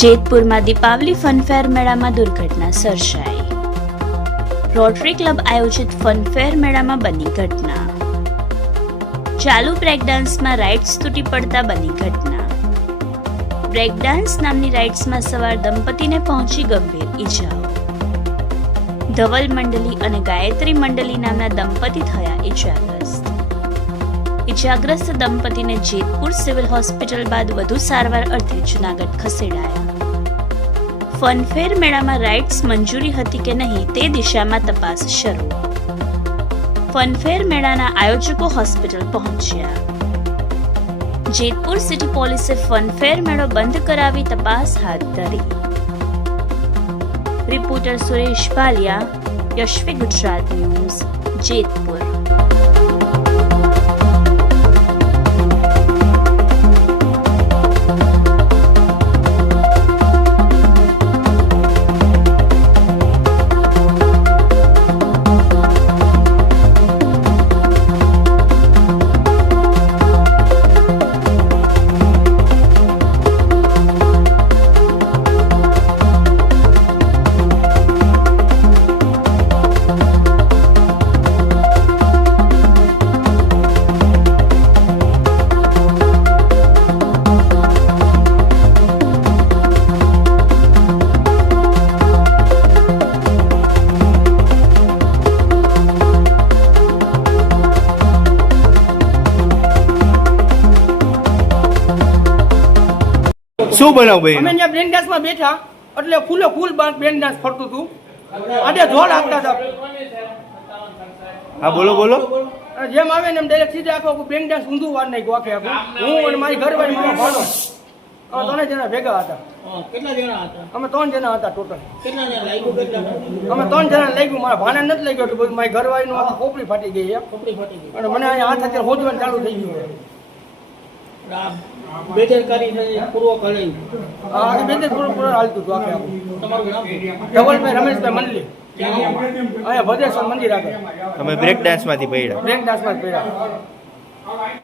જેતપુરમાં Deepavali fun fair મેળામાં દુર્ઘટના સર્જાઈ. રોટરી ક્લબ આયોજિત ફનફેર મેળામાં બની ઘટના. ચાલુ બ્રેકડાન્સમાં રાઇડ્સ તૂટી પડતા બની ઘટના. બ્રેકડાન્સ નામની રાઇડ્સમાં સવાર દંપતીને પહોંચી ગંભીર ઈજાઓ. ધવલ મંડલી અને ગાયત્રી મંડલી નામના દંપતી થયા ઈજાગ્રસ્ત. ઈજાગ્રસ્ત દંપતીને જેતપુર સિવિલ હોસ્પિટલ બાદ વધુ સારવાર અર્થે જૂનાગઢ ખસેડાયા. ફનફેર મેળામાં રાઇડ્સ મંજૂરી હતી કે નહીં તે દિશામાં તપાસ શરૂ. ફનફેર મેળાના આયોજકો હોસ્પિટલ પહોંચ્યા. જેતપુર સિટી પોલીસે ફનફેર મેળો બંધ કરાવી તપાસ હાથ ધરી. Reporter Suresh Baliya Yashvi Gujarat news, Jetpur. શું બનાવ અમે અહીંયા બ્રેન ડાન્સમાં બેઠા એટલે ફૂલે ફૂલ બ્રેન ડાન્સ ફરતું હતું. અને જોડ આપતા હતા. હા બોલો બોલો. જેમ આવે ને એમ ડાયરેક્ટ સીધે આખો બ્રેન ડાન્સ ઊંધું વાર નાખ્યું આખે આખું. હું અને મારી ઘરવાળી મારો ભાડો અમે ત્રણે જણા ભેગા હતા. કેટલા જણા હતા અમે ત્રણ જણા હતા ટોટલ કેટલા જણા લાગ્યું કેટલા અમે ત્રણ જણા લઈ ગયું મારા ભાણા નથી લઈ ગયો એટલું બધું મારી ઘરવાળીનું આખી ખોપડી ફાટી ગઈ ખોપડી ફાટી ગઈ અને મને અહીંયા હાથ અત્યારે હોજવાનું ચાલુ થઈ ગયું બેદરકારી પૂર્વક હલાવી આ આખી બે પૂરું પૂરું હાલતું હતું આખે તમારું નામ? ધવલભાઈ રમેશભાઈ મંડલી અહીંયા ભદ્રેશ્વર મંદિર આગળ. તમે બ્રેક ડાન્સમાંથી પડ્યા બ્રેક ડાન્સમાં જ પહેર્યા